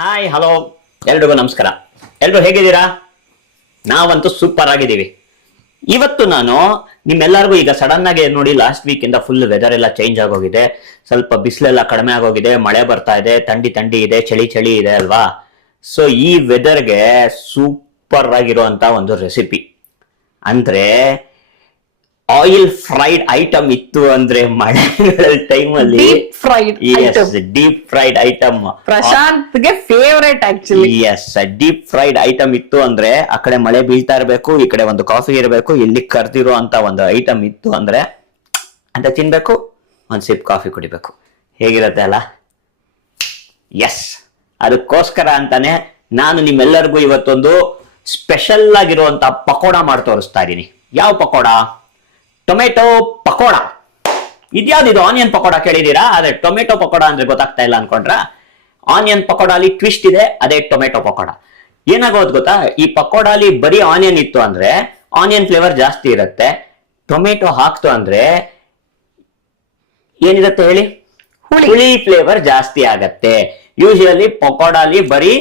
Hi hello ಎಲ್ರಿಗೂ ನಮಸ್ಕಾರ. ಎಲ್ರು ಹೇಗಿದ್ದೀರಾ? ನಾವಂತೂ ಸೂಪರ್ ಆಗಿದ್ದೀವಿ. ಇವತ್ತು ನಾನು ನಿಮ್ಮೆಲ್ಲರಿಗೂ ಈಗ ಸಡನ್ ಆಗಿ ನೋಡಿ, ಲಾಸ್ಟ್ ವೀಕ್ ಇಂದ ಫುಲ್ ವೆದರ್ ಎಲ್ಲ ಚೇಂಜ್ ಆಗೋಗಿದೆ. ಸ್ವಲ್ಪ ಬಿಸಿಲೆಲ್ಲ ಕಡಿಮೆ ಆಗೋಗಿದೆ, ಮಳೆ ಬರ್ತಾ ಇದೆ, ಥಂಡಿ ಇದೆ, ಚಳಿ ಇದೆ ಅಲ್ವಾ. ಸೊ ಈ ವೆದರ್ಗೆ ಸೂಪರ್ ಆಗಿರುವಂತ ಒಂದು ರೆಸಿಪಿ ಅಂದ್ರೆ ಆಯಿಲ್ ಫ್ರೈಡ್ ಐಟಮ್ ಇತ್ತು ಅಂದ್ರೆ ಮಳೆಗಳ ಟೈಮಲ್ಲಿ ಡೀಪ್ ಫ್ರೈಡ್ ಐಟಮ್ ಪ್ರಶಾಂತ್ಗೆ favourite actually. Yes, deep fried item ಇತ್ತು ಅಂದ್ರೆ ಆ ಕಡೆ ಮಳೆ ಬೀಳ್ತಾ ಇರಬೇಕು, ಈ ಕಡೆ ಒಂದು ಕಾಫಿ ಇರಬೇಕು, ಇಲ್ಲಿ ಕರ್ದಿರೋ ಅಂತ ಒಂದು ಐಟಮ್ ಇತ್ತು ಅಂದ್ರೆ ಅಂತ ತಿನ್ಬೇಕು, ಒಂದ್ ಸಿಪ್ ಕಾಫಿ ಕುಡಿಬೇಕು, ಹೇಗಿರತ್ತೆ ಅಲ್ಲ. ಎಸ್, ಅದಕ್ಕೋಸ್ಕರ ಅಂತಾನೆ ನಾನು ನಿಮ್ಮೆಲ್ಲರಿಗೂ ಇವತ್ತೊಂದು ಸ್ಪೆಷಲ್ ಆಗಿರುವಂತ ಪಕೋಡ ಮಾಡಿ ತೋರಿಸ್ತಾ ಇದ್ದೀನಿ. ಯಾವ ಪಕೋಡ? ಟೊಮೆಟೊ ಪಕೋಡ. ಇದ್ಯಾವ್ದಿದು? ಆನಿಯನ್ ಪಕೋಡ ಕೇಳಿದೀರಾ, ಆದ್ರೆ ಟೊಮೆಟೊ ಪಕೋಡ ಅಂದ್ರೆ ಗೊತ್ತಾಗ್ತಾ ಇಲ್ಲ ಅನ್ಕೊಂಡ್ರ? ಆನಿಯನ್ ಪಕೋಡ ಅಲ್ಲಿ ಟ್ವಿಸ್ಟ್ ಇದೆ, ಅದೇ ಟೊಮೆಟೊ ಪಕೋಡ. ಏನಾಗೋದು ಗೊತ್ತಾ, ಈ ಪಕೋಡ ಅಲ್ಲಿ ಬರೀ ಆನಿಯನ್ ಇತ್ತು ಅಂದ್ರೆ ಆನಿಯನ್ ಫ್ಲೇವರ್ ಜಾಸ್ತಿ ಇರುತ್ತೆ. ಟೊಮೆಟೊ ಹಾಕ್ತು ಅಂದ್ರೆ ಏನಿರುತ್ತೆ ಹೇಳಿ, ಹುಳಿ ಫ್ಲೇವರ್ ಜಾಸ್ತಿ ಆಗತ್ತೆ. ಯೂಶುವಲಿ ಪಕೋಡ ಅಲ್ಲಿ ಬರೀ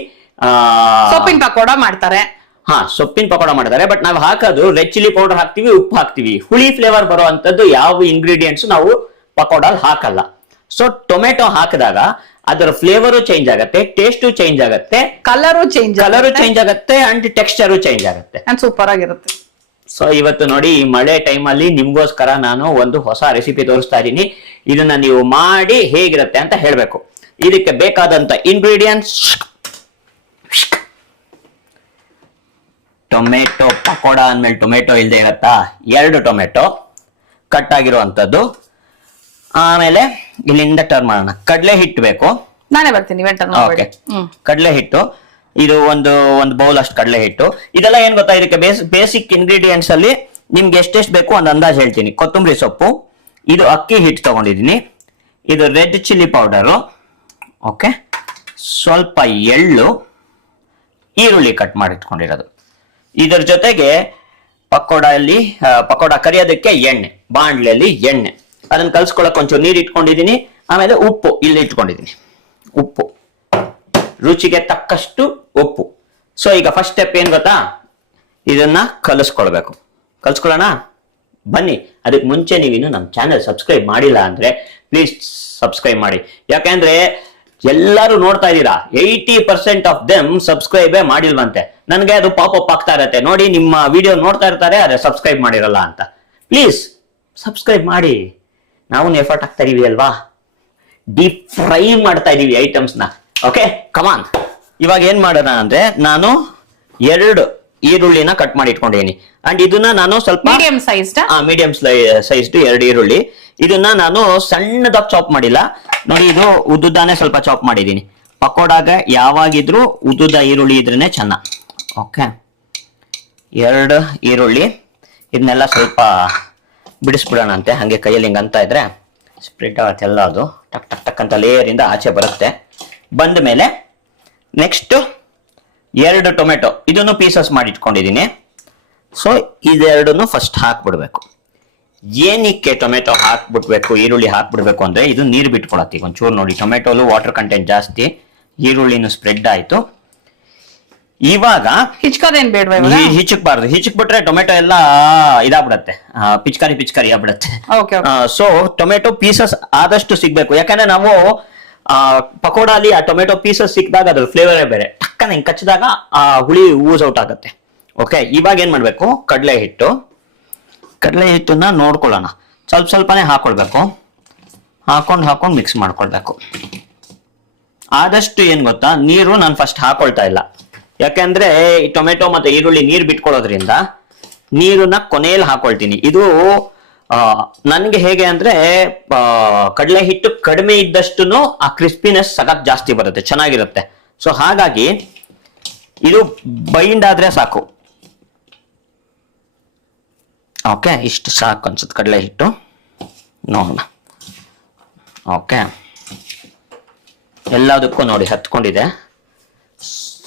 ಸೊಪ್ಪಿನ ಪಕೋಡ ಮಾಡ್ತಾರೆ. ಸೊಪ್ಪಿನ ಪಕೋಡ ಮಾಡ್ತಾರೆ, ಬಟ್ ನಾವು ಹಾಕೋದು ರೆಡ್ ಚಿಲ್ಲಿ ಪೌಡರ್ ಹಾಕ್ತಿವಿ, ಉಪ್ಪು ಹಾಕ್ತಿವಿ. ಹುಳಿ ಫ್ಲೇವರ್ ಬರುವಂತದ್ದು ಯಾವ ಇಂಗ್ರೀಡಿಯೆಂಟ್ಸ್ ನಾವು ಪಕೋಡ ಹಾಕಲ್ಲ. ಸೊ ಟೊಮೆಟೊ ಹಾಕಿದಾಗ ಅದರ ಫ್ಲೇವರು ಚೇಂಜ್ ಆಗುತ್ತೆ, ಟೇಸ್ಟು ಚೇಂಜ್ ಆಗುತ್ತೆ, ಕಲರು ಚೇಂಜ್ ಆಗುತ್ತೆ ಅಂಡ್ ಟೆಕ್ಸ್ಚರು ಚೇಂಜ್ ಆಗುತ್ತೆ. ಸೂಪರ್ ಆಗಿರುತ್ತೆ. ಸೊ ಇವತ್ತು ನೋಡಿ, ಈ ಮಳೆ ಟೈಮ್ ಅಲ್ಲಿ ನಿಮ್ಗೋಸ್ಕರ ನಾನು ಒಂದು ಹೊಸ ರೆಸಿಪಿ ತೋರಿಸ್ತಾ ಇದ್ದೀನಿ. ಇದನ್ನ ನೀವು ಮಾಡಿ ಹೇಗಿರುತ್ತೆ ಅಂತ ಹೇಳ್ಬೇಕು. ಇದಕ್ಕೆ ಬೇಕಾದಂತ ಇಂಗ್ರೀಡಿಯೆಂಟ್ಸ್: ಟೊಮೆಟೊ ಪಕೋಡ ಅಂದ್ಮೇಲೆ ಟೊಮೆಟೊ ಇಲ್ಲದೆ ಇರತ್ತಾ? 2 ಟೊಮೆಟೊ ಕಟ್ ಆಗಿರುವಂತದ್ದು. ಆಮೇಲೆ ಇಲ್ಲಿಂದ ಟರ್ನ್ ಮಾಡೋಣ. ಕಡಲೆ ಹಿಟ್ಟು ಬೇಕು. ನಾನೇ ಬರ್ತೀನಿ. ಓಕೆ, ಕಡಲೆ ಹಿಟ್ಟು ಇದು ಒಂದು ಬೌಲ್ ಅಷ್ಟು ಕಡಲೆ ಹಿಟ್ಟು. ಇದೆಲ್ಲ ಏನ್ ಗೊತ್ತಾ, ಇದಕ್ಕೆ ಬೇಸಿಕ್ ಇಂಗ್ರೀಡಿಯೆಂಟ್ಸ್ ಅಲ್ಲಿ ನಿಮ್ಗೆ ಎಷ್ಟೆಷ್ಟು ಬೇಕು ಒಂದು ಅಂದಾಜು ಹೇಳ್ತೀನಿ. ಕೊತ್ತಂಬರಿ ಸೊಪ್ಪು, ಇದು ಅಕ್ಕಿ ಹಿಟ್ಟು ತಗೊಂಡಿದ್ದೀನಿ, ಇದು ರೆಡ್ ಚಿಲ್ಲಿ ಪೌಡರು, ಓಕೆ, ಸ್ವಲ್ಪ ಎಳ್ಳು, ಈರುಳ್ಳಿ ಕಟ್ ಮಾಡಿ ಇಟ್ಕೊಂಡಿರೋದು. ಇದರ ಜೊತೆಗೆ ಪಕೋಡ ಕರಿಯೋದಕ್ಕೆ ಎಣ್ಣೆ, ಬಾಂಡ್ಲೆಯಲ್ಲಿ ಎಣ್ಣೆ, ಅದನ್ನ ಕಲ್ಸ್ಕೊಳಕ್ ಒಂಚೂರು ನೀರು ಇಟ್ಕೊಂಡಿದ್ದೀನಿ. ಆಮೇಲೆ ಉಪ್ಪು ಇಲ್ಲಿ ಇಟ್ಕೊಂಡಿದ್ದೀನಿ, ಉಪ್ಪು ರುಚಿಗೆ ತಕ್ಕಷ್ಟು ಉಪ್ಪು. ಸೊ ಈಗ ಫಸ್ಟ್ ಸ್ಟೆಪ್ ಏನ್ ಗೊತ್ತಾ, ಇದನ್ನ ಕಲ್ಸ್ಕೊಳ್ಳೋಣ ಬನ್ನಿ. ಅದಕ್ಕೆ ಮುಂಚೆ ನೀವಿನ್ನು ನಮ್ಮ ಚಾನೆಲ್ ಸಬ್ಸ್ಕ್ರೈಬ್ ಮಾಡಿಲ್ಲ ಅಂದ್ರೆ ಪ್ಲೀಸ್ ಸಬ್ಸ್ಕ್ರೈಬ್ ಮಾಡಿ. ಯಾಕೆಂದ್ರೆ ಎಲ್ಲರೂ ನೋಡ್ತಾ ಇದ್ದೀರಾ, 80% ಆಫ್ ದೆಮ್ ಸಬ್ಸ್ಕ್ರೈಬೇ ಮಾಡಿಲ್ವಂತೆ. ನನಗೆ ಅದು ಪಾಪ್ ಅಪ್ ಆಗ್ತಾ ಇರತ್ತೆ, ನೋಡಿ ನಿಮ್ಮ ವಿಡಿಯೋ ನೋಡ್ತಾ ಇರ್ತಾರೆ, ಆದ್ರೆ ಸಬ್ಸ್ಕ್ರೈಬ್ ಮಾಡಿರಲ್ಲ ಅಂತ. ಪ್ಲೀಸ್ ಸಬ್ಸ್ಕ್ರೈಬ್ ಮಾಡಿ, ನಾವು ಎಫರ್ಟ್ ಆಗ್ತಾ ಇದೀವಿ ಅಲ್ವಾ. ಡೀಪ್ ಫ್ರೈ ಮಾಡ್ತಾ ಇದೀವಿ ಐಟಮ್ಸ್ ನ. ಓಕೆ, ಕಮಾನ್. ಇವಾಗ ಏನ್ ಮಾಡೋಣ ಅಂದ್ರೆ, ನಾನು 2 ಈರುಳ್ಳಿನ ಕಟ್ ಮಾಡಿ ಇಟ್ಕೊಂಡಿದ್ದೀನಿ. ಅಂಡ್ ಇದನ್ನ ನಾನು ಸ್ವಲ್ಪ ಮೀಡಿಯಂ ಸೈಜ್ 2 ಈರುಳ್ಳಿ. ಇದನ್ನ ನಾನು ಸಣ್ಣದಾಗಿ ಚಾಪ್ ಮಾಡಿಲ್ಲ ನೋಡಿ, ಇದು ಉದ್ದುದಾನೆ ಸ್ವಲ್ಪ ಚಾಪ್ ಮಾಡಿದ್ದೀನಿ. ಪಕೋಡಾಗ ಯಾವಾಗಿದ್ರು ಉದ್ದುದ ಈರುಳ್ಳಿ ಇದ್ರೇನೆ ಚೆನ್ನ. ಓಕೆ, 2 ಈರುಳ್ಳಿ. ಇದನ್ನೆಲ್ಲ ಸ್ವಲ್ಪ ಬಿಡಿಸ್ಬಿಡೋಣ ಅಂತೆ, ಹಂಗೆ ಕೈಯಲ್ಲಿ ಹಿಂಗೆ ಅಂತ ಇದ್ರೆ ಸ್ಪ್ರೆಡ್ ಆಗುತ್ತೆ ಎಲ್ಲ. ಅದು ಟಕ್ ಟಕ್ ಟಕ್ ಅಂತ ಲೇಯರ್ ಇಂದ ಆಚೆ ಬರುತ್ತೆ. ಬಂದ ಮೇಲೆ ನೆಕ್ಸ್ಟ್ 2 ಟೊಮೆಟೊ, ಇದನ್ನು ಪೀಸಸ್ ಮಾಡಿ ಇಟ್ಕೊಂಡಿದ್ದೀನಿ. ಸೊ ಇದೆರಡನ್ನು ಫಸ್ಟ್ ಹಾಕ್ಬಿಡ್ಬೇಕು. ಏನಕ್ಕೆ ಟೊಮೆಟೊ ಹಾಕ್ಬಿಡ್ಬೇಕು, ಈರುಳ್ಳಿ ಹಾಕ್ಬಿಡ್ಬೇಕು ಅಂದ್ರೆ, ಇದು ನೀರು ಬಿಟ್ಕೊಳತ್ತಿ ಒಂಚೂರು ನೋಡಿ. ಟೊಮೆಟೊಲು ವಾಟರ್ ಕಂಟೆಂಟ್ ಜಾಸ್ತಿ, ಈರುಳ್ಳಿನೂ ಸ್ಪ್ರೆಡ್ ಆಯ್ತು. ಇವಾಗ ಹಿಚ್ಕೋದೇನ್ ಬೇಡ, ಹಿಚಕ್ಬಾರ್ದು. ಹಿಚಕ್ಬಿಟ್ರೆ ಟೊಮೆಟೊ ಎಲ್ಲ ಇದಾಗ್ಬಿಡತ್ತೆ, ಪಿಚ್ಕಾರಿ ಆಗ್ಬಿಡತ್ತೆ. ಸೊ ಟೊಮೆಟೊ ಪೀಸಸ್ ಆದಷ್ಟು ಸಿಗ್ಬೇಕು. ಯಾಕಂದ್ರೆ ನಾವು ಪಕೋಡ ಅಲ್ಲಿ ಆ ಟೊಮೆಟೊ ಪೀಸಸ್ ಸಿಕ್ಕಿದಾಗ ಅದ್ರ ಫ್ಲೇವರೇ ಬೇರೆ. ಟಕ್ಕನ ಹಿಂಗ್ ಕಚ್ಚಿದಾಗ ಆ ಹುಳಿ ಊಸ್ ಔಟ್ ಆಗುತ್ತೆ. ಓಕೆ, ಇವಾಗ ಏನ್ ಮಾಡ್ಬೇಕು, ಕಡಲೆ ಹಿಟ್ಟನ್ನ ನೋಡ್ಕೊಳ್ಳೋಣ, ಸ್ವಲ್ಪನೇ ಹಾಕೊಳ್ಬೇಕು. ಹಾಕೊಂಡು ಮಿಕ್ಸ್ ಮಾಡ್ಕೊಳ್ಬೇಕು. ಆದಷ್ಟು ಏನ್ ಗೊತ್ತಾ, ನೀರು ನಾನು ಫಸ್ಟ್ ಹಾಕೊಳ್ತಾ ಇಲ್ಲ. ಯಾಕೆಂದ್ರೆ ಈ ಟೊಮೆಟೊ ಮತ್ತೆ ಈರುಳ್ಳಿ ನೀರು ಬಿಟ್ಕೊಳ್ಳೋದ್ರಿಂದ ನೀರನ್ನ ಕೊನೆಯಲ್ಲಿ ಹಾಕೊಳ್ತೀನಿ. ಇದು ನನ್ಗೆ ಹೇಗೆ ಅಂದ್ರೆ, ಕಡಲೆ ಹಿಟ್ಟು ಕಡಿಮೆ ಇದ್ದಷ್ಟು ಆ ಕ್ರಿಸ್ಪಿನೆಸ್ ಸಖತ್ ಜಾಸ್ತಿ ಬರುತ್ತೆ, ಚೆನ್ನಾಗಿರುತ್ತೆ. ಸೊ ಹಾಗಾಗಿ ಇದು ಬೈಂಡ್ ಆದ್ರೆ ಸಾಕು. ಓಕೆ, ಇಷ್ಟು ಸಾಕು ಅನ್ಸುತ್ತೆ ಕಡಲೆ ಹಿಟ್ಟು. ನೋಡೋಣ. ಓಕೆ, ಎಲ್ಲದಕ್ಕೂ ನೋಡಿ ಹತ್ಕೊಂಡಿದೆ.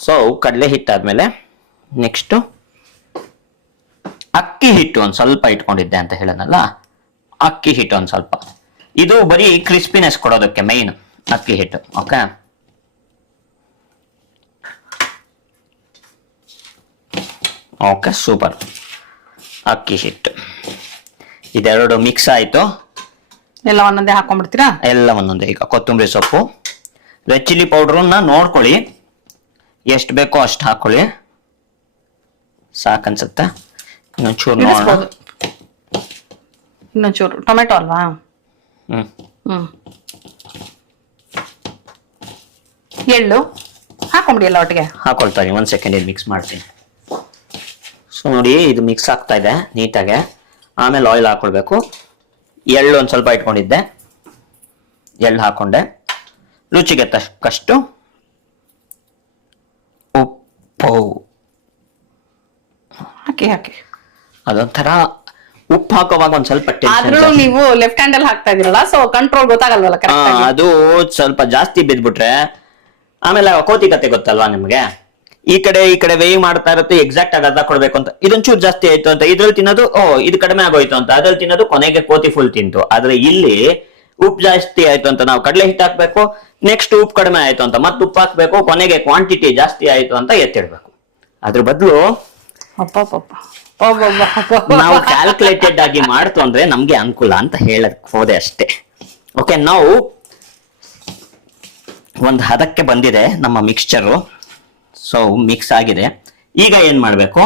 ಸೊ ಕಡಲೆ ಹಿಟ್ಟಾದ್ಮೇಲೆ ನೆಕ್ಸ್ಟ್ ಅಕ್ಕಿ ಹಿಟ್ಟು ಒಂದು ಸ್ವಲ್ಪ ಇಟ್ಕೊಂಡಿದ್ದೆ ಅಂತ ಹೇಳನಲ್ಲ, ಅಕ್ಕಿ ಹಿಟ್ಟು ಒಂದು ಸ್ವಲ್ಪ. ಇದು ಬರೀ ಕ್ರಿಸ್ಪಿನೆಸ್ ಕೊಡೋದಕ್ಕೆ ಮೈನ್ ಅಕ್ಕಿ ಹಿಟ್ಟು. Okay, okay, super. ಅಕ್ಕಿ ಹಿಟ್ಟು ಇದೆರಡು ಮಿಕ್ಸ್ ಆಯ್ತು. ಎಲ್ಲ ಒಂದೊಂದೇ ಹಾಕೊಂಡ್ಬಿಡ್ತೀರಾ? ಎಲ್ಲ ಒಂದೊಂದೇ. ಈಗ ಕೊತ್ತಂಬರಿ ಸೊಪ್ಪು, ರೆಡ್ ಚಿಲ್ಲಿ ಪೌಡ್ರನ್ನ ನೋಡ್ಕೊಳ್ಳಿ, ಎಷ್ಟು ಬೇಕೋ ಅಷ್ಟು ಹಾಕೊಳ್ಳಿ. ಸಾಕನ್ಸುತ್ತೆ. ಇನ್ನೊಂಚೂರು ನೋಡೋಣ. ಇಳಿಸ್ಬೋದು. ಇನ್ನೊಂಚೂರು ಟೊಮೆಟೊ ಅಲ್ವಾ? ಹ್ಮ್. ಎಳ್ಳು ಹಾಕೊಂಬಿಡಿ ಎಲ್ಲ ಒಟ್ಟಿಗೆ. ಹಾಕೊಳ್ತಾ ಇದೀನಿ, 1 ಸೆಕೆಂಡ್ ಇಲ್ಲಿ ಮಿಕ್ಸ್ ಮಾಡ್ತೀನಿ. ಸೊ ನೋಡಿ, ಇದು ಮಿಕ್ಸ್ ಆಗ್ತಾ ಇದೆ ನೀಟಾಗೆ. ಆಮೇಲೆ ಆಯಿಲ್ ಹಾಕೊಳ್ಬೇಕು. ಎಳ್ಳು ಒಂದು ಸ್ವಲ್ಪ ಇಟ್ಕೊಂಡಿದ್ದೆ, ಎಳ್ಳು ಹಾಕೊಂಡೆ. ರುಚಿಗೆ ತಕ್ಕಷ್ಟು ಉಪ್ಪು ಹಾಕಿ. ಅದೊಂಥರ ಉಪ್ಪು ಹಾಕೋವಾಗ ಒಂದ್ ಸ್ವಲ್ಪ ಆದ್ರೂ ನೀವು ಲೆಫ್ಟ್ ಹ್ಯಾಂಡ್ ಅಲ್ಲಿ ಹಾಕ್ತಾ ಇದೀರಲ್ಲ, ಸೊ ಕಂಟ್ರೋಲ್ ಗೊತ್ತಾಗಲ್ವಲ್ಲ ಕರೆಕ್ಟ್ ಆಗಿ. ಅದು ಸ್ವಲ್ಪ ಜಾಸ್ತಿ ಬಿದ್ಬಿಟ್ರೆ ಆಮೇಲೆ ಕೋತಿ ಕತೆ ಗೊತ್ತಲ್ವಾ ನಿಮ್ಗೆ. ಈ ಕಡೆ ವೇಯ್ ಮಾಡ್ತಾ ಇರುತ್ತೆ, ಎಕ್ಸಾಕ್ಟ್ ಆಗಿ ಅರ್ಧ ಕೊಡ್ಬೇಕು ಅಂತ. ಇದೊಂಚೂರು ಜಾಸ್ತಿ ಆಯ್ತು ಅಂತ ಇದ್ರಲ್ಲಿ ತಿನ್ನೋದು, ಇದು ಕಡಿಮೆ ಆಗೋಯ್ತು ಅಂತ ಅದ್ರಲ್ಲಿ ತಿನ್ನೋದು, ಕೊನೆಗೆ ಕೋತಿ ಫುಲ್ ತಿಂತು. ಆದ್ರೆ ಇಲ್ಲಿ ಉಪ್ಪು ಜಾಸ್ತಿ ಆಯ್ತು ಅಂತ ನಾವು ಕಡಲೆ ಹಿಟ್ಟು ಹಾಕ್ಬೇಕು, ನೆಕ್ಸ್ಟ್ ಉಪ್ಪು ಕಡಿಮೆ ಆಯ್ತು ಅಂತ ಮತ್ತೆ ಉಪ್ಪು ಹಾಕ್ಬೇಕು, ಕೊನೆಗೆ ಕ್ವಾಂಟಿಟಿ ಜಾಸ್ತಿ ಆಯ್ತು ಅಂತ ಎತ್ತಿಡ್ಬೇಕು. ಅದ್ರ ಬದಲು ನಾವು ಕ್ಯಾಲ್ಕುಲೇಟೆಡ್ ಆಗಿ ಮಾಡ್ತು ಅಂದ್ರೆ ನಮ್ಗೆ ಅನುಕೂಲ ಅಂತ ಹೇಳಕ್ ಹೋದೆ ಅಷ್ಟೇ. ಓಕೆ, ನಾವು ಒಂದು ಹದಕ್ಕೆ ಬಂದಿದೆ ನಮ್ಮ ಮಿಕ್ಸ್ಚರು. ಸೊ ಮಿಕ್ಸ್ ಆಗಿದೆ. ಈಗ ಏನ್ ಮಾಡ್ಬೇಕು,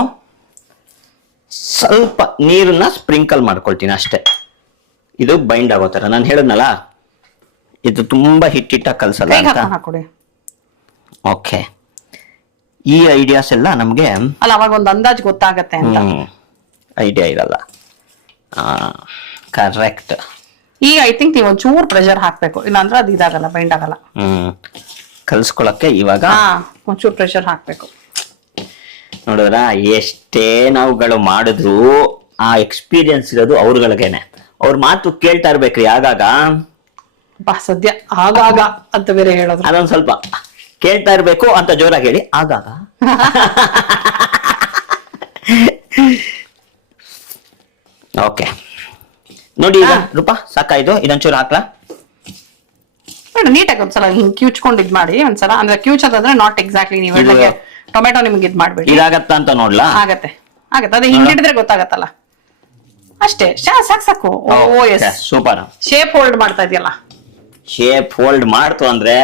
ಸ್ವಲ್ಪ ನೀರನ್ನ ಸ್ಪ್ರಿಂಕಲ್ ಮಾಡ್ಕೊಳ್ತೀನಿ ಅಷ್ಟೇ. ಇದು ಬೈಂಡ್ ಆಗೋ ತರ. ನಾನು ಹೇಳಿದ್ನಲ್ಲ, ಇದು ತುಂಬಾ ಹಿಟ್ಟಿಟ್ಟ ಕಲ್ಸಲ್ಲ ಅಂತ. ಓಕೆ, ಈ ಐಡಿಯಾಸ್ ಎಲ್ಲ ನಮ್ಗೆ ಅಲ್ಲ, ಅವಾಗ ಒಂದು ಅಂದಾಜ್ ಗೊತ್ತಾಗತ್ತೆ ಅಂತ. ಐಡಿಯಾ ಇರಲ್ಲ. ಕರೆಕ್ಟ್. ಈಗ ಐ ಥಿಂಕ್ ನೀವು ಒಂಚೂರು ಪ್ರೆಷರ್ ಹಾಕ್ಬೇಕು, ಇಲ್ಲಾಂದ್ರೆ ಅದು ಇದಾಗಲ್ಲ, ಬೈಂಡ್ ಆಗಲ್ಲ. ಕಲ್ಸ್ಕೊಳಕ್ಕೆ ಇವಾಗ ಒಂಚೂರು ಪ್ರೆಷರ್ ಹಾಕ್ಬೇಕು. ನೋಡಿದ್ರ, ಎಷ್ಟೇ ನಾವುಗಳು ಮಾಡಿದ್ರು ಆ ಎಕ್ಸ್ಪೀರಿಯನ್ಸ್ ಇರೋದು ಅವ್ರಗಳಿಗೇನೆ. ಅವ್ರ ಮಾತು ಕೇಳ್ತಾ ಇರ್ಬೇಕ್ರಿ ಆಗಾಗ. ಸದ್ಯ ಆಗಾಗ ಅಂತ ಬೇರೆ ಹೇಳೋದು, ಅದೊಂದ್ ಸ್ವಲ್ಪ ಕೇಳ್ತಾ ಇರ್ಬೇಕು ಅಂತ ಜೋರಾಗಿ ಹೇಳಿ ಆಗಾಗ. ಓಕೆ, ನೋಡಿ ಈಗ ರೂಪಾ ಸಾಕಾಯ್ತು. ಇದೊಂಚೂರು ಹಾಕ್ಲಾ? ನೀಟಾಗಿ ಒಂದ್ಸಲ ಹಿಂಗ್ ಕ್ಯೂಚ್ಕೊಂಡು ಇದ್ ಮಾಡಿ ಒಂದ್ಸಲ. ಅಂದ್ರೆ ಕ್ಯೂಚ್ ಅಂತಂದ್ರೆ ನಾಟ್ ಎಕ್ಸಾಕ್ಟ್ಲಿ ನೀವು ಹೇಳಿದಾಗೆ ಟೊಮೆಟೊ ನಿಮ್ಗೆ ಇದ್ ಮಾಡ್ಬೇಡಿ. ಇದಾಗತ್ತ ಅಂತ ನೋಡ್ಲಾ? ಆಗತ್ತೆ. ಅದೇ ಹಿಂಗ್ ಹಿಡಿದ್ರೆ ಗೊತ್ತಾಗತ್ತಲ್ಲ ಅಷ್ಟೇ. ಸಾಕು. ಓ ಎಸ್, ಸೂಪರ್. ಶೇಪ್ ಹೋಲ್ಡ್ ಮಾಡ್ತಾ ಇದೆಯಲ್ಲ. ಶೇಪ್ ಹೋಲ್ಡ್ ಮಾಡ್ತು ಅಂದ್ರೆ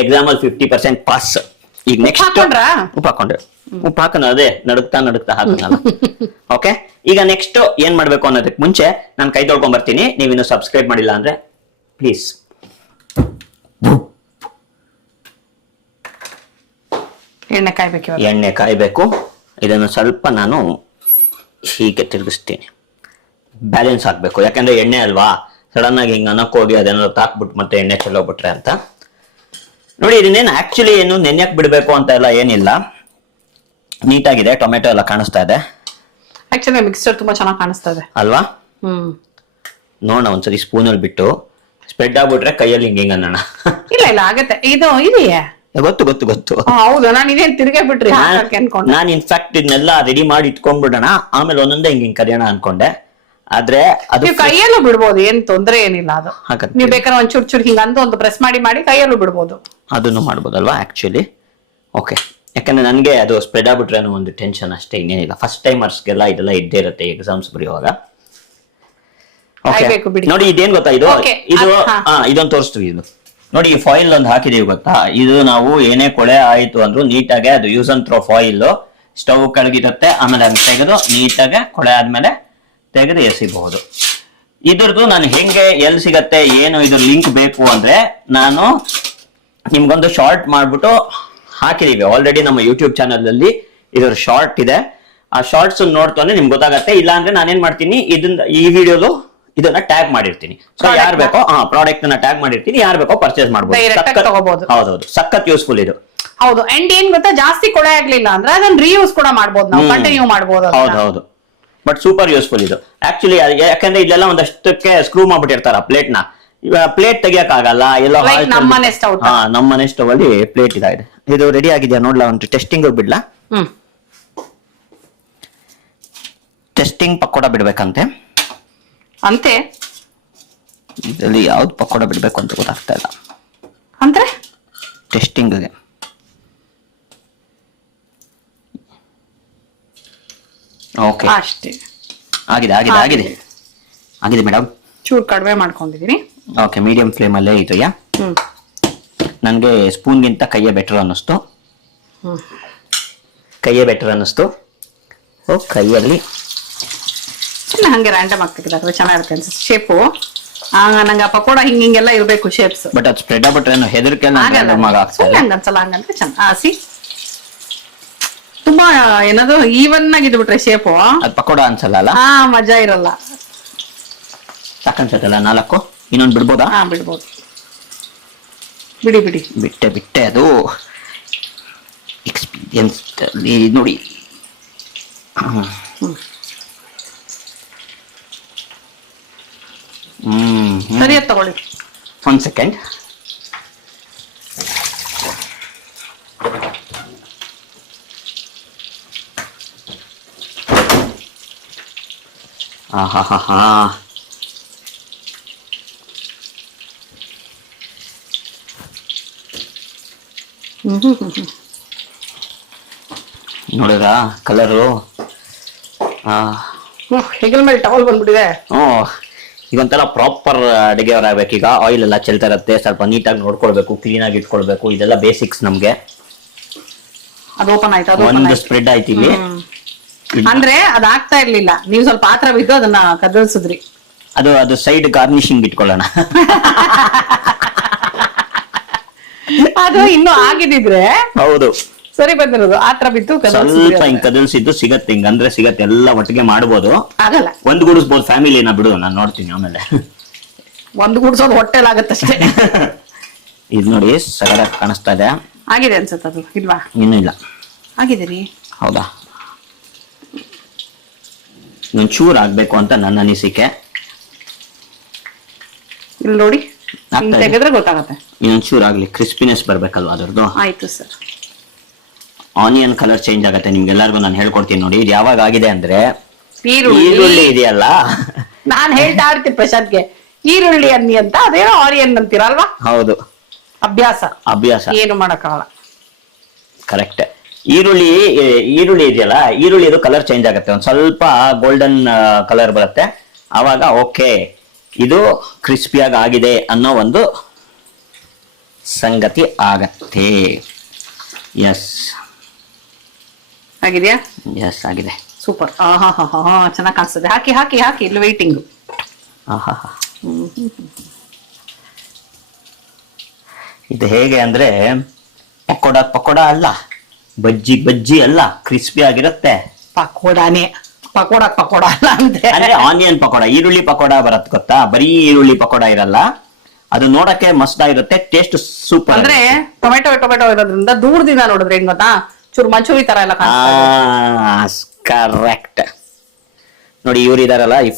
ಎಕ್ಸಾಮ್ ಅಲ್ಲಿ 50% ಪಾಸ್. ಈಗ ನೆಕ್ಸ್ಟ್ ಉಪ್ಪು ಹಾಕೊಂಡ್ರೆ ಉಪ್ಪು ಹಾಕೋಣ, ಅದೇ ನಡುಕ್ತಾ ಹಾಕೋಣಲ್ಲ. ಓಕೆ, ಈಗ ನೆಕ್ಸ್ಟ್ ಏನ್ ಮಾಡ್ಬೇಕು ಅನ್ನೋದಕ್ಕೆ ಮುಂಚೆ ನಾನು ಕೈ ತೊಳ್ಕೊಂಡ್ ಬರ್ತೀನಿ. ನೀವಿನ್ನು ಸಬ್ಸ್ಕ್ರೈಬ್ ಮಾಡಿಲ್ಲ ಅಂದ್ರೆ ಪ್ಲೀಸ್ ಎಣ್ಣೆ ಕಾಯ್ಬೇಕು. ಇದನ್ನು ಸ್ವಲ್ಪ ನಾನು ಹೀಗೆ ತಿರುಗಿಸ್ತೀನಿ, ಬ್ಯಾಲೆನ್ಸ್ ಆಗ್ಬೇಕು. ಯಾಕಂದ್ರೆ ಎಣ್ಣೆ ಅಲ್ವಾ, ಸಡನ್ ಆಗಿ ಹಿಂಗ ಅನ್ನಕ್ ಹೋಗಿ ಅದನ್ನೆಲ್ಲ ತಾಕ್ಬಿಟ್ಟು ಮತ್ತೆ ಎಣ್ಣೆ ಚೆಲ್ಲೋಗ್ಬಿಟ್ರೆ ಅಂತ. ನೋಡಿ, ಇದನ್ನೇನು ಆಕ್ಚುಲಿ ಏನು ನೆನ್ಯಕ್ ಬಿಡ್ಬೇಕು ಅಂತ ಎಲ್ಲ ಏನಿಲ್ಲ. ನೀಟಾಗಿದೆ. ಟೊಮೆಟೊ ಎಲ್ಲ ಕಾಣಿಸ್ತಾ ಇದೆ. ಆಕ್ಚುಲಿ ಮಿಕ್ಸ್ಚರ್ ತುಂಬಾ ಚೆನ್ನಾಗಿ ಕಾಣಿಸ್ತಾ ಇದೆ ಅಲ್ವಾ? ನೋಡೋಣ ಒಂದ್ಸರಿ ಸ್ಪೂನ್ ಅಲ್ಲಿ ಬಿಟ್ಟು ಸ್ಪ್ರೆಡ್ ಆಗ್ಬಿಟ್ರೆ ಕೈಯಲ್ಲಿ ಹಿಂಗ ಅನ್ನೋಣ. ಇಲ್ಲ ಆಗತ್ತೆ. ಇದು ಇದೆಯಾ? ಗೊತ್ತು. ಹೌದು, ನಾನು ಇದೇನ್ ತಿರ್ಗೇ ಬಿಟ್ರಿ ನಾನು ಇನ್ಫ್ಯಾಕ್ಟ್ ಇದನ್ನೆಲ್ಲ ರೆಡಿ ಮಾಡಿ ಇಟ್ಕೊಂಡ್ಬಿಡೋಣ, ಆಮೇಲೆ ಒಂದೊಂದೇ ಹಿಂಗ್ ಕರಿಯೋಣ ಅನ್ಕೊಂಡೆ. ಆದ್ರೆ ಅದು ಕೈಯಲ್ಲೂ ಬಿಡ್ಬೋದು, ಏನ್ ತೊಂದ್ರೆ ಏನಿಲ್ಲ. ಅದು ನೀವು ಬೇಕಾದ್ರೆ ಒಂದ್ ಚೂರ್ ಹಿಂಗ ಅಂತ ಒಂದು ಪ್ರೆಸ್ ಮಾಡಿ ಕೈಯಲ್ಲೂ ಬಿಡ್ಬೋದು. ಅದನ್ನು ಮಾಡ್ಬೋದಲ್ವಾ ಆಕ್ಚುಲಿ? ಓಕೆ, ಯಾಕಂದ್ರೆ ನನಗೆ ಅದು ಸ್ಪ್ರೆಡ್ ಆಗ್ಬಿಟ್ರೆ ಒಂದು ಟೆನ್ಷನ್ ಅಷ್ಟೇ, ಇನ್ನೇನಿಲ್ಲ. ಫಸ್ಟ್ ಟೈಮರ್ಸ್ಗೆಲ್ಲ ಇದೆಲ್ಲ ಇದ್ದೇ ಇರುತ್ತೆ ಎಕ್ಸಾಮ್ಸ್ ಬರೆಯುವಾಗ. ನೋಡಿ, ಇದೇನ್ ಗೊತ್ತಾ, ಇದೊಂದು ತೋರಿಸ್ತೀವಿ. ಇದು ನೋಡಿ, ಈ ಫಾಯಿಲ್ ಒಂದು ಹಾಕಿದೀವಿ ಗೊತ್ತಾ. ಇದು ನಾವು ಏನೇ ಕೊಳೆ ಆಯ್ತು ಅಂದ್ರೂ ನೀಟಾಗೆ ಅದು use and throw foil stove ಕೆಳಗಿರುತ್ತೆ. ಆಮೇಲೆ ಅದನ್ನ ತೆಗೆದು ನೀಟಾಗೆ ಕೊಳೆ ಆದ್ಮೇಲೆ ತೆಗೆದು ಎಸಿಬಹುದು. ಇದ್ರದ್ದು ನಾನು ಹೆಂಗೆ ಎಲ್ಲಿ ಸಿಗತ್ತೆ ಏನು ಇದ್ರ ಲಿಂಕ್ ಬೇಕು ಅಂದ್ರೆ ನಾನು ನಿಮ್ಗೊಂದು ಶಾರ್ಟ್ ಮಾಡ್ಬಿಟ್ಟು ಹಾಕಿದೀವಿ ಆಲ್ರೆಡಿ ನಮ್ಮ ಯೂಟ್ಯೂಬ್ ಚಾನಲ್ ಅಲ್ಲಿ. ಇದ್ರ ಶಾರ್ಟ್ ಇದೆ, ಆ ಶಾರ್ಟ್ಸ್ ನೋಡ್ತಾನೆ ನಿಮ್ಗೆ ಗೊತ್ತಾಗತ್ತೆ. ಇಲ್ಲ ಅಂದ್ರೆ ನಾನೇನ್ ಮಾಡ್ತೀನಿ, ಈ ವಿಡಿಯೋಲು ಇದನ್ನ ಟ್ಯಾಗ್ ಮಾಡಿರ್ತೀನಿ. ಸೊ ಯಾರು ಬೇಕೋ ಪ್ರಾಡಕ್ಟ್ ನ ಟ್ಯಾಗ್ ಮಾಡಿರ್ತೀನಿ, ಯಾರು ಬೇಕೋ ಪರ್ಚೇಸ್ ಮಾಡಬಹುದು. ಹೌದೌದು, ಸಖತ್ ಯೂಸ್ಫುಲ್ ಇದು. ಹೌದು, ಅಂಡ್ ಏನ್ ಗೊತ್ತಾ, ಜಾಸ್ತಿ ಕೊಳೆ ಆಗ್ಲಿಲ್ಲ ಅಂದ್ರೆ ಅದನ್ನ ರೀಯೂಸ್ ಕೂಡ ಮಾಡಬಹುದು, ನಾವು ಕಂಟಿನ್ಯೂ ಮಾಡಬಹುದು. ಹೌದು, ಬಟ್ ಸೂಪರ್ ಯೂಸ್ಫುಲ್ ಇದು ಆಕ್ಚುಲಿ. ಯಾಕಂದ್ರೆ ಇಲ್ಲೆಲ್ಲ ಒಂದಷ್ಟಕ್ಕೆ ಸ್ಕ್ರೂ ಮಾಡ್ಬಿಟ್ಟಿರ್ತಾರ ಪ್ಲೇಟ್ ನ. ಪ್ಲೇಟ್ ತೆಗಿಯಕ್ ಆಗಲ್ಲ, ಎಲ್ಲ ನಮ್ಮ ಮನೆ ಸ್ಟವ್ ಅಲ್ಲಿ ಪ್ಲೇಟ್ ಇದಾಗಿದೆ. ಇದು ರೆಡಿ ಆಗಿದೆಯಾ ನೋಡ್ಲಾ? ಒಂದು ಟೆಸ್ಟಿಂಗ್ ಬಿಡ್ಲಾ? ಟೆಸ್ಟಿಂಗ್ ಪಕೋಡ ಬಿಡ್ಬೇಕಂತೆ ಅಂತೆ. ಇದರಲ್ಲಿ ಯಾವ್ದು ಪಕೋಡ ಬಿಡ್ಬೇಕು ಅಂತ ಗೊತ್ತಾಗ್ತಾ ಇಲ್ಲ ಅಂದ್ರೆ ಟೆಸ್ಟಿಂಗ್ಗೆ. ಓಕೆ, ಅಷ್ಟೇ. ಆಗಿದೆ ಆಗಿದೆ ಆಗಿದೆ ಆಗಿದೆ ಮೇಡಮ್. ಚೂರು ಕಡಿಮೆ ಮಾಡ್ಕೊಂಡಿದೀನಿ. ಓಕೆ, ಮೀಡಿಯಂ ಫ್ಲೇಮ್ ಅಲ್ಲೇ ಇದೆಯಾ? ನನಗೆ ಸ್ಪೂನ್ಗಿಂತ ಕೈಯೇ ಬೆಟರ್ ಅನ್ನಿಸ್ತು. ಕೈಯೇ ಬೆಟರ್ ಅನ್ನಿಸ್ತು. ಓ, ಕೈಯಲ್ಲಿ ಹಂಗೆ ರ್ಯಾಂಡಮ್ ಆಗ್ತಿದ್ರೆ ಚೆನ್ನಾಗಿರುತ್ತೆ ಅನ್ಸುತ್ತೆ ಶೇಪು. ನಂಗೆ ಆ ಪಕೋಡ ಹಿಂಗೆಲ್ಲ ಇರಬೇಕು ಶೇಪ್ಸ್. ಬಟ್ ಅದು ಸ್ಪ್ರೆಡ್ ಆಗ್ಬಿಟ್ರೆ ಏನೋ ಹೆದರಿಕೆ ಹಂಗನ್ಸಲ್ಲ, ಹಂಗಂದ್ರೆ ಚೆನ್ನ ಹಸಿ ತುಂಬಾ ಏನದು ಈವನ್ ಆಗಿದ್ಬಿಟ್ರೆ ಶೇಪು ಅದು ಪಕೋಡ ಅನ್ಸಲ್ಲ ಅಲ್ಲ? ಮಜಾ ಇರಲ್ಲ. ಸಾಕನ್ಸತ್ತಲ್ಲ 4? ಇನ್ನೊಂದು ಬಿಡ್ಬೋದಾ? ಬಿಡ್ಬೋದು, ಬಿಡಿ ಬಿಡಿ. ಬಿಟ್ಟೆ ಅದು ಎಕ್ಸ್ಪೀರಿಯನ್ಸ್ ನೋಡಿ. ಸರಿಯಾಗಿ ತಗೊಳ್ಳಿ. 1 ಸೆಕೆಂಡ್. ನೋಡಿದ್ರಾ ಕಲರು? ಹೆಗಲ್ ಮೇಲೆ ಟವಲ್ ಬಂದ್ಬಿಟ್ಟಿದೆ. ಈಗೊಂಥರ ಪ್ರಾಪರ್ ಅಡಿಗೆಯವರಾಗಬೇಕು. ಈಗ ಆಯಿಲ್ ಎಲ್ಲ ಚೆಲ್ತಾ ಇರುತ್ತೆ, ಸ್ವಲ್ಪ ನೀಟಾಗಿ ನೋಡ್ಕೊಳ್ಬೇಕು, ಕ್ಲೀನ್ ಆಗಿ ಇಟ್ಕೊಳ್ಬೇಕು. ಇದೆಲ್ಲ ಬೇಸಿಕ್ಸ್ ನಮ್ಗೆ. ಅದು ಓಪನ್ ಆಯ್ತು, ಒಂದು ಸ್ಪ್ರೆಡ್ ಆಯ್ತು ಇಲ್ಲಿ. ಅಂದ್ರೆ ಅದ್ ಆಗ್ತಾ ಇರ್ಲಿಲ್ಲ, ನೀವು ಸ್ವಲ್ಪ ಪಾತ್ರ ಬಿದ್ದು ಅದನ್ನ ಕದಲ್ಸಿದ್ರಿ. ಅದು ಸೈಡ್ ಗಾರ್ನಿಶಿಂಗ್ ಇಟ್ಕೊಳ್ಳೋಣ. ಅದು ಇನ್ನು ಆಗಿದ್ರೆ ಹೌದು, ಸರಿ ಬಂದಿರೋದು. ಆತ್ರ ಬಿದ್ದು ಸ್ವಲ್ಪ ಹಿಂಗ್ ಕದಲ್ಸಿದ್ದು ಸಿಗತ್ತೆ, ಹಿಂಗ್ ಅಂದ್ರೆ ಸಿಗತ್ತೆ. ಎಲ್ಲ ಒಟ್ಟಿಗೆ ಮಾಡ್ಬೋದು, ಆಗಲ್ಲ. ಒಂದ್ ಗುಡಿಸ್ಬೋದು. ಫ್ಯಾಮಿಲಿನ ಬಿಡು, ನಾನು ನೋಡ್ತೀನಿ ಆಮೇಲೆ. ಒಂದು ಗುಡ್ಸೋದು ಹೊಟ್ಟೆಲಾಗತ್ತಷ್ಟೇ. ಇದು ನೋಡಿ ಸಗರ ಕಾಣಿಸ್ತಾ ಇದೆ. ಆಗಿದೆ ಅನ್ಸುತ್ತೆ ಅದು, ಇಲ್ವಾ? ಇನ್ನೂ ಇಲ್ಲ. ಆಗಿದೆ ರೀ. ಹೌದಾ? ಇನ್ನೊಂದು ಚೂರ್ ಆಗ್ಬೇಕು ಅಂತ ನನ್ನ ಅನಿಸಿಕೆ. ಇಲ್ಲಿ ನೋಡಿ, ತೆಗೆದ್ರೆ ಗೊತ್ತಾಗತ್ತೆ. ಇನ್ನೊಂದು ಚೂರ್ ಆಗ್ಲಿ, ಕ್ರಿಸ್ಪಿನೆಸ್ ಬರ್ಬೇಕಲ್ವಾ ಅದರದ್ದು. ಆಯ್ತು ಸರ್. ಆನಿಯನ್ ಕಲರ್ ಚೇಂಜ್ ಆಗುತ್ತೆ ನಿಮ್ಗೆಲ್ಲರಿಗೂ ನಾನು ಹೇಳ್ಕೊಡ್ತೀನಿ ನೋಡಿ. ಇದು ಯಾವಾಗ ಆಗಿದೆ ಅಂದ್ರೆ, ಈರುಳ್ಳಿ ಇದೆಯಲ್ಲ, ನಾನ್ ಹೇಳ್ತಾ ಇರ್ತೀನಿ ಪ್ರಶಾಂತ್ಗೆ, ಈರುಳ್ಳಿ ಅನ್ನಿ ಅಂತ, ಅದೇನೋ ಆನಿಯನ್ ಅಂತೀರಲ್ವಾ? ಹೌದು, ಅಭ್ಯಾಸ ಏನು ಮಾಡಕ್ಕಾಗಲ್ಲ. ಕರೆಕ್ಟ್. ಈರುಳ್ಳಿ ಇದೆಯಲ್ಲ, ಈರುಳ್ಳಿ ಇದು ಕಲರ್ ಚೇಂಜ್ ಆಗುತ್ತೆ, ಒಂದ್ ಸ್ವಲ್ಪ ಗೋಲ್ಡನ್ ಕಲರ್ ಬರುತ್ತೆ. ಆವಾಗ ಓಕೆ, ಇದು ಕ್ರಿಸ್ಪಿಯಾಗಿ ಆಗಿದೆ ಅನ್ನೋ ಒಂದು ಸಂಗತಿ ಆಗತ್ತೆ. ಎಸ್ ಆಗಿದೆಯಾ? ಎಸ್ ಆಗಿದೆ. ಸೂಪರ್. ಚೆನ್ನಾಗಿ ಕಾಣಿಸ್ತದೆ. ಹಾಕಿ ಹಾಕಿ ಹಾಕಿ, ಇಲ್ಲಿ ವೈಟಿಂಗ್. ಇದು ಹೇಗೆ ಅಂದ್ರೆ, ಪಕೋಡ ಅಲ್ಲ, ಬಜ್ಜಿ ಅಲ್ಲ, ಕ್ರಿಸ್ಪಿ ಆಗಿರುತ್ತೆ. ಪಕೋಡಾನೇ, ಪಕೋಡ ಅಲ್ಲ ಅಂದ್ರೆ ಆನಿಯನ್ ಪಕೋಡ, ಈರುಳ್ಳಿ ಪಕೋಡ ಬರತ್ ಗೊತ್ತಾ? ಬರೀ ಈರುಳ್ಳಿ ಪಕೋಡ ಇರಲ್ಲ, ಅದು ನೋಡಕ್ಕೆ ಮಸ್ತ್ ಆಗಿರುತ್ತೆ, ಟೇಸ್ಟ್ ಸೂಪರ್. ಅಂದ್ರೆ ಟೊಮೆಟೊ ಇರೋದ್ರಿಂದ ದೂರದಿಂದ ನೋಡಿದ್ರೆ ಹೆಂಗ್ ಗೊತ್ತಾ, ಚೂರು ಮಂಚೂರಿ ತರ ಎಲ್ಲ ಕರೆಕ್ಟ್. ನೋಡಿ ಇವ್ರು ಇದಾರಲ್ಲ, ಈ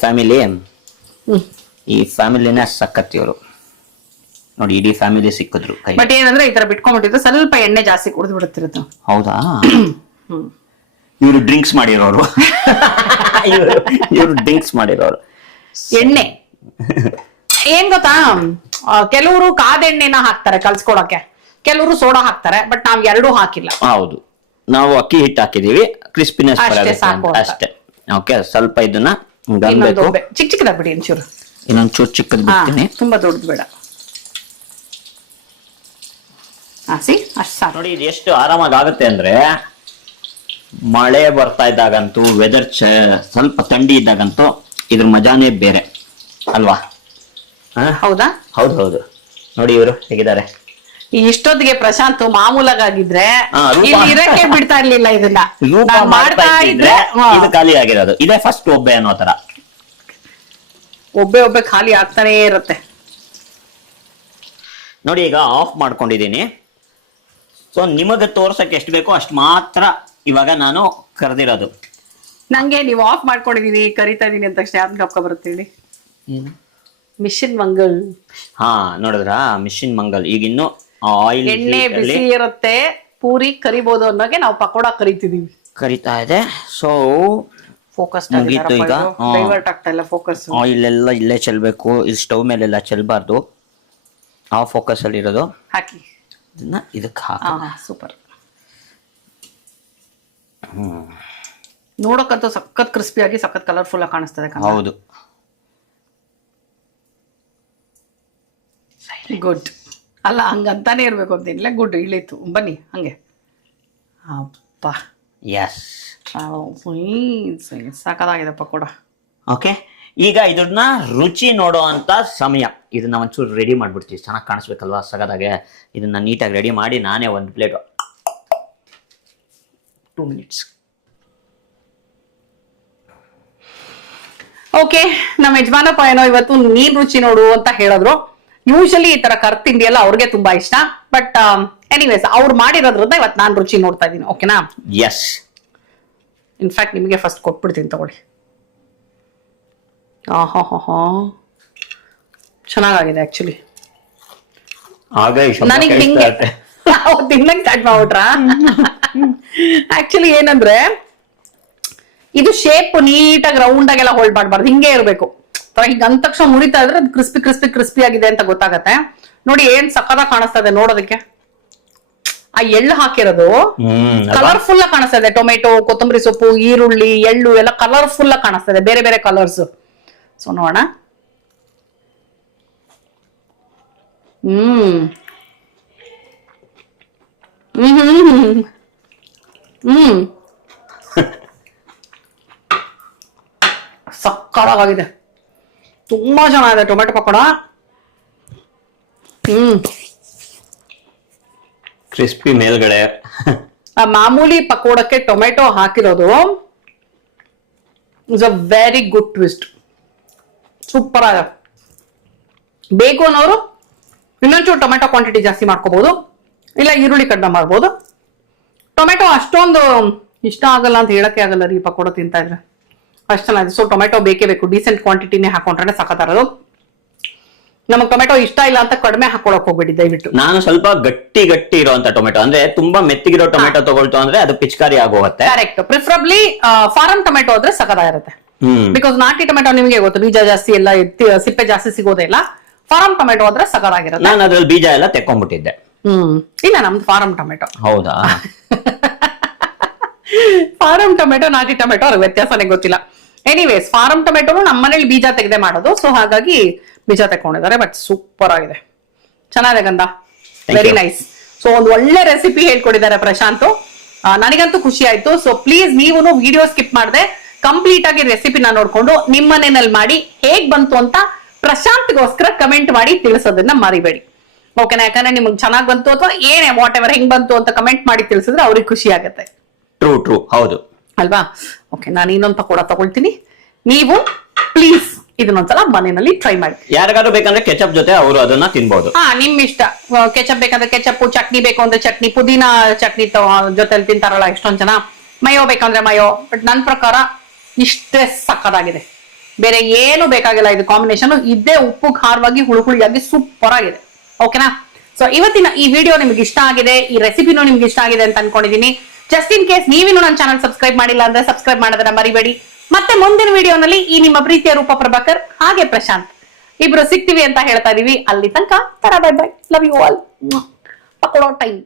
ಫ್ಯಾಮಿಲಿನೇ ಸಖತ್ ಇವರು. ನೋಡಿ ಇಡೀ ಫ್ಯಾಮಿಲಿ ಸಿಕ್ಕಿದ್ರು. ಬಟ್ ಏನಂದ್ರೆ ಈ ತರ ಬಿಟ್ಕೊಂಡ್ಬಿಟ್ಟಿದ್ರು, ಸ್ವಲ್ಪ ಎಣ್ಣೆ ಜಾಸ್ತಿ ಕುಡಿದು ಬಿಡುತ್ತಿರುತ್ತೆ. ಹೌದಾ? ಇವರು ಡ್ರಿಂಕ್ಸ್ ಮಾಡಿರೋರು. ಇವರು ಡ್ರಿಂಕ್ಸ್ ಮಾಡಿರೋರು. ಎಣ್ಣೆ ಏನ್ ಗೊತ್ತಾ, ಕೆಲವರು ಕಾದೆಣ್ಣೆನ ಹಾಕ್ತಾರೆ ಕಲ್ಸ್ಕೊಳಕ್ಕೆ, ಕೆಲವರು ಸೋಡಾ ಹಾಕ್ತಾರೆ. ಬಟ್ ನಾವ್ ಎರಡೂ ಹಾಕಿಲ್ಲ. ಹೌದು, ನಾವು ಅಕ್ಕಿ ಹಿಟ್ಟು ಹಾಕಿದೀವಿ, ಕ್ರಿಸ್ಪಿನೆಸ್ ಅಷ್ಟೇ. ಓಕೆ, ಸ್ವಲ್ಪ ಇದನ್ನ ಚಿಕ್ಕ ಚಿಕ್ಕದಾಗ ಬಿಡಿ, ಒಂಚೂರು. ಇನ್ನೊಂದ್ ಚೂರು ಚಿಕ್ಕದ್ ಬಿಡ್ತೀನಿ, ತುಂಬಾ ದೊಡ್ಡದು ಬೇಡ. ನೋಡಿ ಇದು ಎಷ್ಟು ಆರಾಮಾಗಿ ಆಗುತ್ತೆ ಅಂದ್ರೆ, ಮಳೆ ಬರ್ತಾ ಇದ್ದಾಗಂತೂ, ವೆದರ್ ಸ್ವಲ್ಪ ಥಂಡಿ ಇದ್ದಾಗಂತೂ ಇದ್ರ ಮಜಾನೇ ಬೇರೆ ಅಲ್ವಾ? ಹೌದಾ? ಹೌದು. ನೋಡಿ ಇವರು ಹೇಗಿದ್ದಾರೆ. ಇಷ್ಟೊತ್ತಿಗೆ ಪ್ರಶಾಂತ್ ಮಾಮೂಲಾಗಿದ್ರೆ ಇರಕ್ಕೆ ಬಿಡ್ತಾ ಇರ್ಲಿಲ್ಲ. ಇದನ್ನ ಮಾಡ್ತಾ ಇದ್ರೆ ಇದು ಖಾಲಿ ಆಗಿರೋದು. ಇದೇ ಫಸ್ಟ್ ಒಬ್ಬೆ ಅನ್ನೋ ತರ ಒಬ್ಬೆ ಖಾಲಿ ಆಗ್ತಾನೆ ಇರುತ್ತೆ. ನೋಡಿ ಈಗ ಆಫ್ ಮಾಡ್ಕೊಂಡಿದೀನಿ. ಸೊ ನಿಮಗೆ ತೋರ್ಸಕ್ಕೆ ಎಷ್ಟು ಬೇಕೋ ಅಷ್ಟು ಮಾತ್ರ ಇವಾಗ ನಾನು ಕರೆದಿರೋದು. ನಂಗೆ ನೀವು ಆಫ್ ಮಾಡ್ಕೊಂಡಿದೀನಿ, ಕರಿತಾ ಇದೀನಿ ಅಂತ ತಕ್ಷಣ ಯಾವ್ದು ಜ್ಞಾಪಕ ಬರುತ್ತೆ ಹೇಳಿ? ಮಿಷನ್ ಮಂಗಲ್. ನೋಡಿದ್ರಾ, ಮಿಷನ್ ಮಂಗಲ್. ಈಗ ಇನ್ನು ಆಯಿಲ್, ಎಣ್ಣೆ ಬಿಸಿ ಇರುತ್ತೆ, ಪೂರಿ ಕರಿಬಹುದು ಅನ್ನೋಕೆ ನಾವು ಪಕೋಡ ಕರಿತಾ ಇದೆ. ಸೊ ಫೋಕಸ್ ಮುಗೀತು. ಈಗ ಡೈವರ್ಟ್ ಆಗ್ತಾ ಇಲ್ಲ ಫೋಕಸ್. ಆಯಿಲ್ ಎಲ್ಲ ಇಲ್ಲೇ ಚೆಲ್ಬೇಕು, ಇದು ಸ್ಟವ್ ಮೇಲೆಲ್ಲ ಚೆಲ್ಬಾರ್ದು. ಆ ಫೋಕಸ್ ಅಲ್ಲಿ ಇರೋದು. ಹಾಕಿ ಇದನ್ನ ಇದಕ್ಕೆ ಹಾಕಿ. ಸೂಪರ್. ನೋಡಕ್ಕಂತೂ ಸಖತ್ ಕ್ರಿಸ್ಪಿಯಾಗಿ ಸಖತ್ ಕಲರ್ಫುಲ್ ಆಗಿ ಕಾಣಿಸ್ತದೆ. ಹೌದು, ಗುಡ್. ಅಲ್ಲ ಹಂಗಂತಾನೆ ಇರ್ಬೇಕು ಅಂತಿಲ್ಲ, ಗುಡ್ ಇಳಿತು. ಬನ್ನಿ ಹಂಗೆ. ಅಪ್ಪ ಎಸ್, ಸಾಕಾಗಿದೆ ಪಕೋಡ. ಓಕೆ, ಈಗ ಇದನ್ನ ರುಚಿ ನೋಡೋ ಅಂತ ಸಮಯ. ಇದನ್ನ ಒಂಚೂರು ರೆಡಿ ಮಾಡ್ಬಿಡ್ತೀವಿ, ಚೆನ್ನಾಗಿ ಕಾಣಿಸ್ಬೇಕಲ್ವಾ ಸಗದಾಗೆ. ಇದನ್ನ ನೀಟಾಗಿ ರೆಡಿ ಮಾಡಿ ನಾನೇ ಒಂದು ಪ್ಲೇಟ್ 2 minutes. ಓಕೆ, ನಮ್ಮ ಯಜಮಾನಪ್ಪ ಏನೋ ಇವತ್ತು ನೀನ್ ರುಚಿ ನೋಡು ಅಂತ ಹೇಳಿದ್ರು. ಯೂಶಲಿ ಈ ತರ ಕರ್ ತಿಂಡಿ ಎಲ್ಲ ಅವ್ರಿಗೆ ತುಂಬಾ ಇಷ್ಟ. ಬಟ್ ಎನಿವೇಸ್ ಅವ್ರು ಮಾಡಿರೋದ್ರಿಂದ ಇವತ್ತು ನಾನು ರುಚಿ ನೋಡ್ತಾ ಇದ್ದೀನಿ. ಓಕೆನಾ? ಎಸ್. ಇನ್ಫ್ಯಾಕ್ಟ್ ನಿಮಗೆ ಫಸ್ಟ್ ಕೊಟ್ಬಿಡ್ತೀನಿ ತಗೊಳ್ಳಿ. ಆಹಾ, ಚೆನ್ನಾಗಿದೆ ಆಕ್ಚುಲಿ. ನನಗೆ ಹಿಂಗೆ ತಿನ್ನಕ್ ಸ್ಟಾರ್ಟ್ ಮಾಡ್ಬಿಟ್ರ. ಆಕ್ಚುಲಿ ಏನಂದ್ರೆ ಇದು ಶೇಪ್ ನೀಟಾಗಿ ರೌಂಡ್ ಆಗೆಲ್ಲ ಹೋಲ್ಡ್ ಮಾಡಬಾರ್ದು, ಹಿಂಗೆ ಇರಬೇಕು. ಹಿಂಗ ಅಂದ ತಕ್ಷಣ ಮುರಿತಾ ಇದ್ರೆ ಅದು ಕ್ರಿಸ್ಪಿ ಆಗಿದೆ ಅಂತ ಗೊತ್ತಾಗತ್ತೆ. ನೋಡಿ ಏನ್ ಸಕ್ಕದಾಗ ಕಾಣಿಸ್ತಾ ಇದೆ ನೋಡೋದಕ್ಕೆ. ಆ ಎಳ್ಳು ಹಾಕಿರೋದು ಕಲರ್ಫುಲ್ ಆಗಿ ಕಾಣಿಸ್ತಾ ಇದೆ. ಟೊಮೆಟೊ, ಕೊತ್ತಂಬರಿ ಸೊಪ್ಪು, ಈರುಳ್ಳಿ, ಎಳ್ಳು ಎಲ್ಲ ಕಲರ್ಫುಲ್ ಆಗಿ ಕಾಣಿಸ್ತಾ ಇದೆ, ಬೇರೆ ಬೇರೆ ಕಲರ್ಸ್. ಸೊ ನೋಡೋಣ. ಸಕ್ಕತ್ತಾಗಿದೆ, ತುಂಬಾ ಚೆನ್ನಾಗಿದೆ ಟೊಮೆಟೊ ಪಕೋಡ. ಕ್ರಿಸ್ಪಿ ಮೇಲ್ಗಡೆ. ಆ ಮಾಮೂಲಿ ಪಕೋಡಕ್ಕೆ ಟೊಮೆಟೊ ಹಾಕಿರೋದು is a very good twist. Super ಆಗ. ಬೇಕು ಅನ್ನೋರು ಇನ್ನೊಂಚೂರು ಟೊಮೆಟೊ ಕ್ವಾಂಟಿಟಿ ಜಾಸ್ತಿ ಮಾಡ್ಕೋಬಹುದು, ಇಲ್ಲ ಈರುಳ್ಳಿ ಕಡಿಮೆ ಮಾಡ್ಬೋದು. ಟೊಮೆಟೊ ಅಷ್ಟೊಂದು ಇಷ್ಟ ಆಗಲ್ಲ ಅಂತ ಹೇಳಕ್ಕೆ ಆಗಲ್ಲ ರೀ, ಪಕೋಡ ತಿಂತಾ ಇದ್ರೆ ಅಷ್ಟು ಚೆನ್ನಾಗಿದೆ. ಸೊ ಟೊಮೆಟೊ ಬೇಕೇ ಬೇಕು, ಡೀಸೆಂಟ್ ಕ್ವಾಂಟಿಟಿನೇ ಹಾಕೊಂಡ್ರೆ ಸಖತ್ತಾರದು. ನಮಗ್ ಟೊಮೆಟೊ ಇಷ್ಟ ಇಲ್ಲ ಅಂತ ಕಡಿಮೆ ಹಾಕೊಳಕ್ ಹೋಗ್ಬೇಡಿ ದಯವಿಟ್ಟು. ನಾನು ಸ್ವಲ್ಪ ಗಟ್ಟಿ ಇರುವಂತ ಟೊಮೆಟೊ, ಅಂದ್ರೆ ತುಂಬಾ ಮೆತ್ತಿಗಿರೋ ಟೊಮೆಟೊ ತಗೊಳ್ತು ಅಂದ್ರೆ ಅದು ಪಿಚ್ಕಾರಿ ಆಗೋಗುತ್ತೆ. ಕರೆಕ್ಟ್. ಪ್ರಿಫರಬ್ಲಿ ಫಾರಂ ಟೊಮೆಟೊ ಆದ್ರೆ ಸಖತ್ತಾಗಿರುತ್ತೆ. ಬಿಕಾಸ್ ನಾಟಿ ಟೊಮೆಟೊ ನಿಮಗೆ ಗೊತ್ತು, ಬೀಜ ಜಾಸ್ತಿ ಎಲ್ಲ ಸಿಪ್ಪೆ ಜಾಸ್ತಿ ಸಿಗೋದೇ ಇಲ್ಲ. ಫಾರಂ ಟೊಮೆಟೊ ಆದ್ರೆ ಸಖತ್ತಾಗಿರುತ್ತೆ. ನಾನು ಅದ್ರಲ್ಲಿ ಬೀಜ ಎಲ್ಲ ತೆಕ್ಕೊಂಡ್ಬಿಟ್ಟಿದ್ದೆ. ಇಲ್ಲ ನಮ್ದು ಫಾರಂ ಟೊಮೆಟೊ. ಹೌದಾ? ಫಾರಂ ಟೊಮೆಟೊ ನಾಟಿ ಟೊಮೆಟೊ ಅವ್ರಿಗೆ ವ್ಯತ್ಯಾಸನೇ ಗೊತ್ತಿಲ್ಲ. ಎನಿವೇಸ್ ಫಾರಂ ಟೊಮೆಟೊ ನಮ್ಮ ಮನೇಲಿ ಬೀಜ ತೆಗೆದೇ ಮಾಡೋದು, ಸೊ ಹಾಗಾಗಿ ಬೀಜ ತೆಕೊಂಡಿದ್ದಾರೆ. ಬಟ್ ಸೂಪರ್ ಆಗಿದೆ, ಚೆನ್ನಾಗಿದೆ ಗಂಧ, ವೆರಿ ನೈಸ್. ಸೊ ಒಂದು ಒಳ್ಳೆ ರೆಸಿಪಿ ಹೇಳ್ಕೊಟ್ಟಿದ್ದಾರೆ ಪ್ರಶಾಂತ್, ನನಗಂತೂ ಖುಷಿ ಆಯ್ತು. ಸೊ ಪ್ಲೀಸ್ ನೀವು ವಿಡಿಯೋ ಸ್ಕಿಪ್ ಮಾಡದೆ ಕಂಪ್ಲೀಟ್ ಆಗಿ ರೆಸಿಪಿನ ನೋಡ್ಕೊಂಡು ನಿಮ್ಮ ಮನೆಯಲ್ಲಿ ಮಾಡಿ ಹೇಗ್ ಬಂತು ಅಂತ ಪ್ರಶಾಂತ್ಗೋಸ್ಕರ ಕಮೆಂಟ್ ಮಾಡಿ ತಿಳಿಸೋದನ್ನ ಮರಿಬೇಡಿ. ಓಕೆನಾ? ಯಾಕಂದ್ರೆ ನಿಮ್ಗೆ ಚೆನ್ನಾಗ್ ಬಂತು ಅಥವಾ ಏನೇ ವಾಟ್ ಎವರ್ ಹೆಂಗ್ ಬಂತು ಅಂತ ಕಮೆಂಟ್ ಮಾಡಿ ತಿಳಿಸಿದ್ರೆ ಅವ್ರಿಗೆ ಖುಷಿ ಆಗುತ್ತೆ. ಟ್ರೂ, ಹೌದು ಅಲ್ವಾ? ಓಕೆ, ನಾನು ಇನ್ನೊಂದು ಪಕೋಡ ತಗೊಳ್ತೀನಿ. ನೀವು ಪ್ಲೀಸ್ ಇದನ್ನೊಂದ್ಸಲ ಮನೆಯಲ್ಲಿ ಟ್ರೈ ಮಾಡಿ. ಯಾರಿಗಾದ್ರು ಬೇಕಂದ್ರೆ ಕೆಚಪ್ ಜೊತೆ ಅವರು ಅದನ್ನ ತಿನ್ಬಹುದು. ನಿಮ್ ಇಷ್ಟ. ಕೆಚಪ್ ಬೇಕಂದ್ರೆ ಕೆಚಪ್, ಚಟ್ನಿ ಬೇಕು ಅಂದ್ರೆ ಚಟ್ನಿ, ಪುದೀನಾ ಚಟ್ನಿ ಜೊತೆಲಿ ತಿಂತಾರಲ್ಲ ಎಷ್ಟೊಂದ್ ಜನ, ಮಯೋ ಬೇಕಂದ್ರೆ ಮಯೋ. ಬಟ್ ನನ್ ಪ್ರಕಾರ ಇಷ್ಟೇ ಸಕ್ಕದಾಗಿದೆ, ಬೇರೆ ಏನು ಬೇಕಾಗಿಲ್ಲ. ಇದು ಕಾಂಬಿನೇಷನ್ ಇದೇ ಉಪ್ಪು ಖಾರವಾಗಿ ಹುಳಿಯಾಗಿ ಸೂಪರ್ ಆಗಿದೆ. ಓಕೆನಾ? ಸೊ ಇವತ್ತಿನ ಈ ವಿಡಿಯೋ ನಿಮ್ಗೆ ಇಷ್ಟ ಆಗಿದೆ, ಈ ರೆಸಿಪಿನೂ ನಿಮ್ಗೆ ಇಷ್ಟ ಆಗಿದೆ ಅಂತ ಅನ್ಕೊಂಡಿದೀನಿ. ಜಸ್ಟ್ ಇನ್ ಕೇಸ್ ನೀವಿನ್ನು ನನ್ನ ಚಾನಲ್ ಸಬ್ಸ್ಕ್ರೈಬ್ ಮಾಡಿಲ್ಲ ಅಂದ್ರೆ ಸಬ್ಸ್ಕ್ರೈಬ್ ಮಾಡೋದನ್ನ ಮರಿಬೇಡಿ. ಮತ್ತೆ ಮುಂದಿನ ವಿಡಿಯೋನಲ್ಲಿ ಈ ನಿಮ್ಮ ಪ್ರೀತಿಯ ರೂಪ ಪ್ರಭಾಕರ್ ಹಾಗೆ ಪ್ರಶಾಂತ್ ಇಬ್ರು ಸಿಗ್ತೀವಿ ಅಂತ ಹೇಳ್ತಾ ಇದೀವಿ. ಅಲ್ಲಿ ತನಕ bye bye, love you all. Pakoda time.